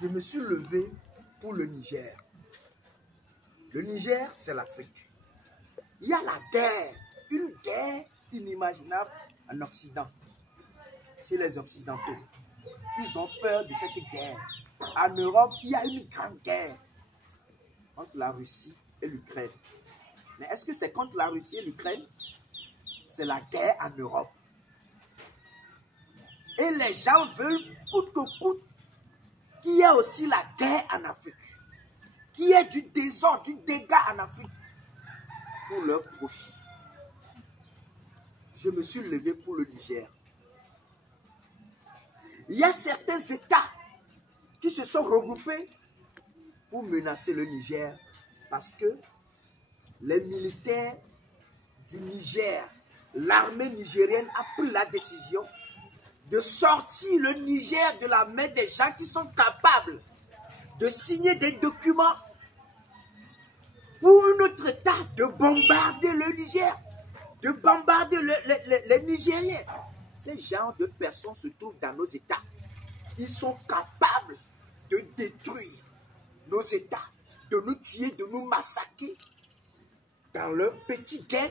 je me suis levé pour le Niger. Le Niger, c'est l'Afrique. Il y a la guerre, une guerre inimaginable en Occident, chez les Occidentaux. Ils ont peur de cette guerre. En Europe, il y a une grande guerre entre la Russie et l'Ukraine. Mais est-ce que c'est contre la Russie et l'Ukraine? C'est la guerre en Europe. Et les gens veulent coûte que coûte qu'il y ait aussi la guerre en Afrique. Qu'il y ait du désordre, du dégât en Afrique pour leur profit. Je me suis levé pour le Niger. Il y a certains États qui se sont regroupés pour menacer le Niger parce que les militaires du Niger, l'armée nigérienne a pris la décision de sortir le Niger de la main des gens qui sont capables de signer des documents pour un autre État de bombarder le Niger, de bombarder les Nigériens. Ces genres de personnes se trouvent dans nos États. Ils sont capables de détruire nos États, de nous tuer, de nous massacrer dans leur petit gain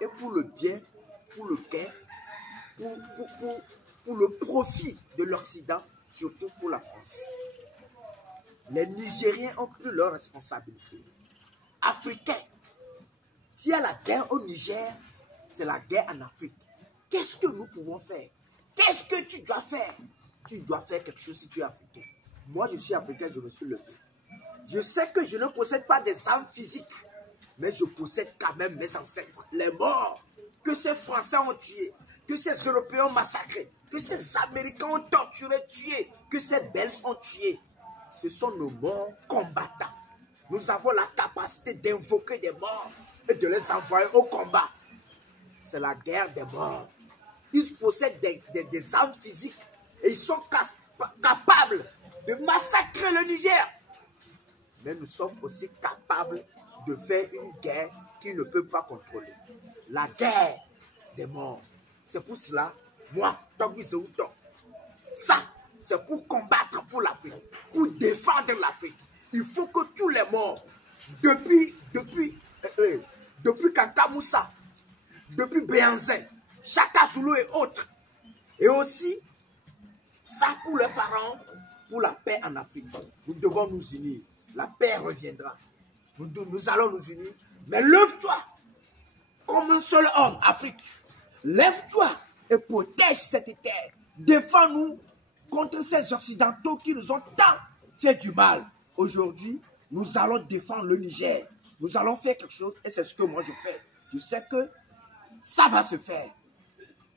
et pour le bien, pour le gain, pour le profit de l'Occident, surtout pour la France. Les Nigériens ont pris leurs responsabilités. Africains, s'il y a la guerre au Niger, c'est la guerre en Afrique. Qu'est-ce que nous pouvons faire? Qu'est-ce que tu dois faire? Tu dois faire quelque chose si tu es africain. Moi, je suis africain, je me suis levé. Je sais que je ne possède pas des armes physiques, mais je possède quand même mes ancêtres, les morts, que ces Français ont tués, que ces Européens ont massacrés, que ces Américains ont torturés, tués, que ces Belges ont tués. Ce sont nos morts combattants. Nous avons la capacité d'invoquer des morts et de les envoyer au combat. C'est la guerre des morts. Ils possèdent des armes physiques et ils sont capables de massacrer le Niger. Mais nous sommes aussi capables de faire une guerre qu'ils ne peuvent pas contrôler. La guerre des morts. C'est pour cela, moi, Togui Zéouton, ça, c'est pour combattre pour l'Afrique, pour défendre l'Afrique. Il faut que tous les morts, depuis Kanka Moussa, depuis Béanzin, Chaka Zulu et autres, et aussi, ça pour les pharaons, pour la paix en Afrique. Nous devons nous unir. La paix reviendra. Nous allons nous unir. Mais lève-toi comme un seul homme, Afrique. Lève-toi et protège cette terre. Défends-nous contre ces Occidentaux qui nous ont tant fait du mal. Aujourd'hui, nous allons défendre le Niger. Nous allons faire quelque chose et c'est ce que moi je fais. Je sais que ça va se faire.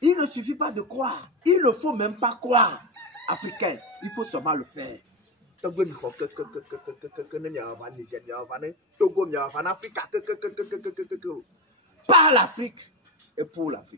Il ne suffit pas de croire. Il ne faut même pas croire. Africain, il faut seulement le faire. Par l'Afrique et pour l'Afrique.